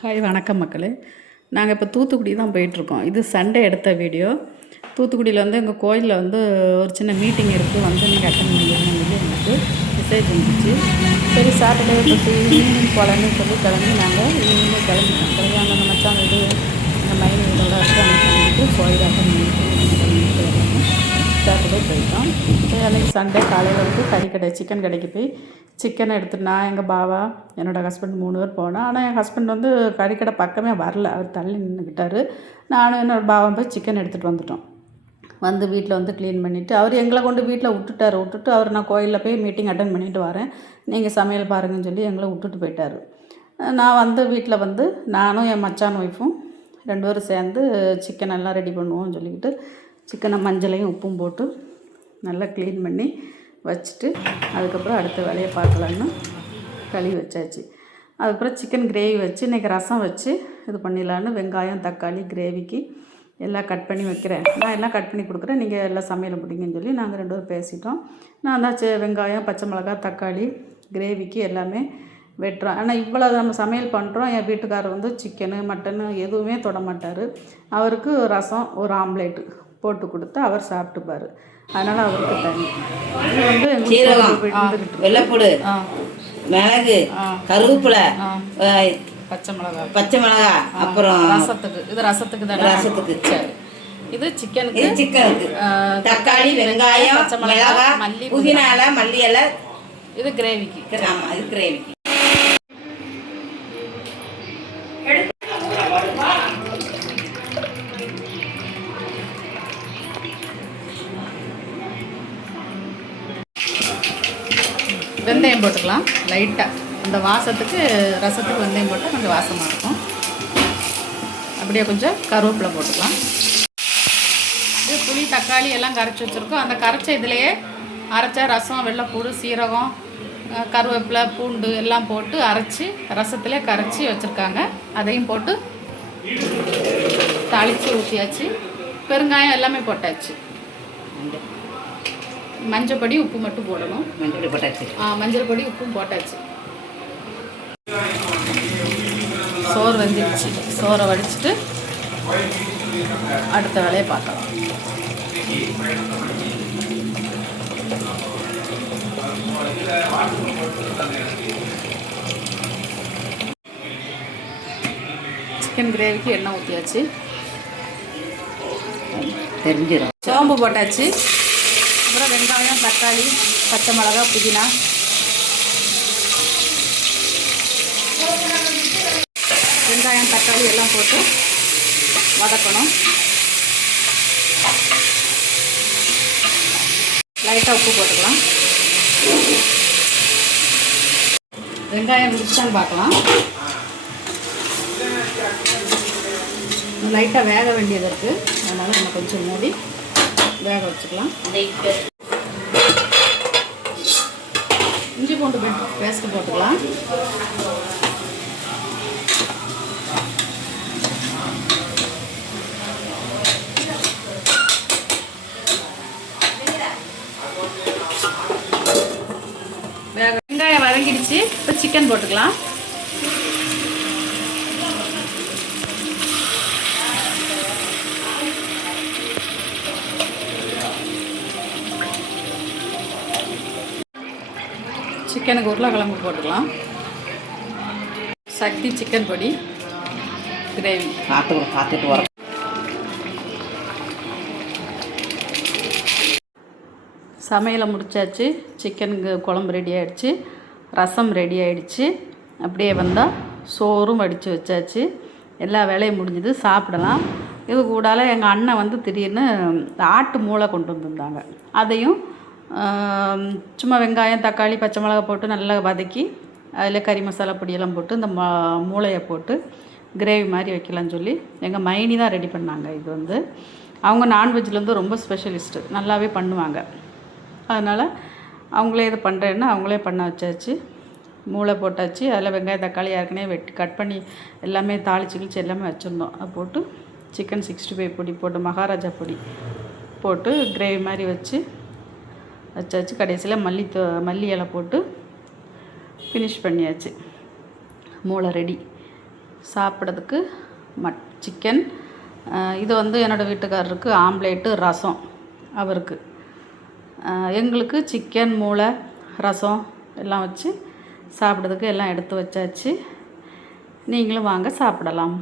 Hi வணக்கம் மக்களே. நாங்கள் இப்போ தூத்துக்குடி தான் போயிட்டுருக்கோம். இது சண்டே எடுத்த வீடியோ. தூத்துக்குடியில் வந்து எங்கள் கோயிலில் வந்து ஒரு சின்ன மீட்டிங் இருக்குது வந்து நீங்கள் அட்டன் பண்ணிக்கணும்னு சொல்லி எனக்கு மெசேஜ் வந்துச்சு. சரி சாட்டர்டே இப்போ ஈவினிங் போகலான்னு சொல்லி கிளம்பி நாங்கள் ஈவினிங் கிளம்பிட்டோம் கிளம்பி அங்கே அந்த மச்சான் வீடு இந்த மைன் வீடெல்லாம் இருக்குது அங்கே கிளம்பிட்டு சாட்டர்டே போயிட்டோம். அன்றைக்கி சண்டே காலையில் வந்து கறி கடை சிக்கன் கடைக்கு போய் சிக்கனை எடுத்துட்டு நான் எங்கள் பாவா என்னோடய ஹஸ்பண்ட் மூணு பேர் போனோம். ஆனால் என் ஹஸ்பண்ட் வந்து கறிக்கடை பக்கமே வரல. அவர் தள்ளி நின்றுக்கிட்டாரு நானும் என்னோட பாவம் போய் சிக்கன் எடுத்துகிட்டு வந்துட்டோம். வந்து வீட்டில் வந்து க்ளீன் பண்ணிவிட்டு அவர் எங்களை கொண்டு வீட்டில் விட்டுட்டார். விட்டுட்டு அவர் நான் கோயிலில் போய் மீட்டிங் அட்டன் பண்ணிட்டு வரேன். நீங்கள் சமையல் பாருங்கன்னு சொல்லி எங்களை விட்டுட்டு போயிட்டார். நான் வந்து வீட்டில் வந்து நானும் என் மச்சான் ஒய்ஃபும் ரெண்டு பேரும் சேர்ந்து சிக்கன் எல்லாம் ரெடி பண்ணுவோம்னு சொல்லிக்கிட்டு சிக்கனை மஞ்சளையும் உப்பும் போட்டு நல்லா க்ளீன் பண்ணி வச்சுட்டு அதுக்கப்புறம் அடுத்த வேலையை பார்க்கலான்னு கழுவி வச்சாச்சு. அதுக்கப்புறம் சிக்கன் கிரேவி வச்சு இன்றைக்கி ரசம் வச்சு இது பண்ணிடலான்னு வெங்காயம் தக்காளி கிரேவிக்கு எல்லாம் கட் பண்ணி வைக்கிறேன். நான் எல்லாம் கட் பண்ணி கொடுக்குறேன். நீங்கள் எல்லாம் சமையல் முடிங்கன்னு சொல்லி நாங்கள் ரெண்டு பேரும் பேசிட்டோம். நான் தான் வெங்காயம் பச்சை மிளகாய் தக்காளி கிரேவிக்கு எல்லாமே வெட்டுறோம். ஆனால் இவ்வளோ நம்ம சமையல் பண்ணுறோம் என் வீட்டுக்காரர் வந்து சிக்கனு மட்டனு எதுவுமே தொட மாட்டார். அவருக்கு ரசம் ஒரு ஆம்லேட்டு போட்டு கொடுத்து அவர் சாப்பிட்டுப்பார். அதனால் அவருக்கு தனி இது வந்து சீரகம் வெள்ளைப்பூடு மிளகு கருவேப்பிலை பச்சை மிளகாய் பச்சை மிளகாய் அப்புறம் ரசத்துக்கு. இது ரசத்துக்கு தானே? ரசத்துக்கு. சரி. இது சிக்கனுக்கு. சிக்கனுக்கு. தக்காளி வெங்காயம் பச்சை மிளகாய், மிளகாய் மல்லி, புதினா இலை மல்லி இலை. இது கிரேவிக்கு. ஆமாம் இது கிரேவிக்கு. வெந்தயம் போட்டுக்கலாம். லைட்டாக அந்த வாசத்துக்கு ரசத்துக்கு வெந்தயம் போட்டால் கொஞ்சம் வாசமாக இருக்கும். அப்படியே கொஞ்சம் கருவேப்பிலை போட்டுக்கலாம். இது புளி தக்காளி எல்லாம் கரைச்சி வச்சுருக்கோம். அந்த கரைச்ச இதுலேயே அரைச்ச ரசம் வெள்ளைப்பூடு சீரகம் கருவேப்பிலை பூண்டு எல்லாம் போட்டு அரைச்சி ரசத்துலேயே கரைச்சி வச்சுருக்காங்க. அதையும் போட்டு தாளித்து ஊற்றியாச்சு பெருங்காயம் எல்லாமே போட்டாச்சு. மஞ்சள் பொடி உப்பு மட்டும் போடணும். மஞ்சள் போட்டாச்சு. ஆ, மஞ்சள் பொடி உப்பும் போட்டாச்சு. சோறு வெந்துருச்சு. சோறை வடிச்சிட்டு அடுத்த வேலையை பார்க்கலாம். சிக்கன் கிரேவிக்கு எண்ணெய் ஊற்றியாச்சு தெரிஞ்சிடும். சோம்பு போட்டாச்சு. அப்புறம் வெங்காயம் தக்காளி பச்சை மிளகா புதினா. வெங்காயம் தக்காளி எல்லாம் போட்டு வதக்கணும். லைட்டாக உப்பு போட்டுக்கலாம். வெங்காயம் முடிச்சான்னு பார்க்கலாம். லைட்டாக வேக வேண்டியது இருக்குது அதனால் நம்ம கொஞ்சம் மூடி வேக வச்சுக்கலாம். இஞ்சி பூண்டு பேஸ்ட்டு போட்டுக்கலாம். வெங்காயம் வதங்கிடுச்சு. இப்போ சிக்கன் போட்டுக்கலாம். சிக்கனுக்கு உருளைக்கிழங்கு போட்டுக்கலாம். சக்தி சிக்கன் பொடி கிரேவி. பார்த்து பார்த்துட்டு வரோம் சமையலை முடிச்சாச்சு. சிக்கனுக்கு குழம்பு ரெடி ஆயிடுச்சு. ரசம் ரெடி ஆயிடுச்சு. அப்படியே வந்தால் சோறும் வடித்து வச்சாச்சு. எல்லா வேலையும் முடிஞ்சுது. சாப்பிடலாம். இது கூடால எங்கள் அண்ணன் வந்து திடீர்னு ஆட்டு மூளை கொண்டு வந்திருந்தாங்க. அதையும் சும்மா வெங்காயம் தக்காளி பச்சை மிளகா போட்டு நல்லா வதக்கி அதில் கறி மசாலா பொடியெல்லாம் போட்டு இந்த மா மூளையை போட்டு கிரேவி மாதிரி வைக்கலாம்னு சொல்லி எங்கள் மைனி தான் ரெடி பண்ணாங்க இது வந்து. அவங்க நான்வெஜ்ஜில் வந்து ரொம்ப ஸ்பெஷலிஸ்ட்டு நல்லாவே பண்ணுவாங்க. அதனால் அவங்களே இது பண்ணுறேன்னு அவங்களே பண்ண வச்சாச்சு. மூளை போட்டாச்சு அதில் வெங்காயம் தக்காளி ஏற்கனவே வெட்டி கட் பண்ணி எல்லாமே தாளிச்சு கிழிச்சு எல்லாமே வச்சுருந்தோம். அது போட்டு சிக்கன் சிக்ஸ்டி ஃபைவ் பொடி போட்டு மகாராஜா பொடி போட்டு கிரேவி மாதிரி வச்சு வச்சாச்சு. கடைசியில் மல்லி மல்லி இலை போட்டு ஃபினிஷ் பண்ணியாச்சு. மூளை ரெடி சாப்பிட்றதுக்கு மட் சிக்கன் இது வந்து என்னோடய வீட்டுக்காரருக்கு ஆம்லேட்டு ரசம் அவருக்கு. எங்களுக்கு சிக்கன் மூளை ரசம் எல்லாம் வச்சு சாப்பிட்றதுக்கு எல்லாம் எடுத்து வச்சாச்சு. நீங்களும் வாங்க சாப்பிடலாம்.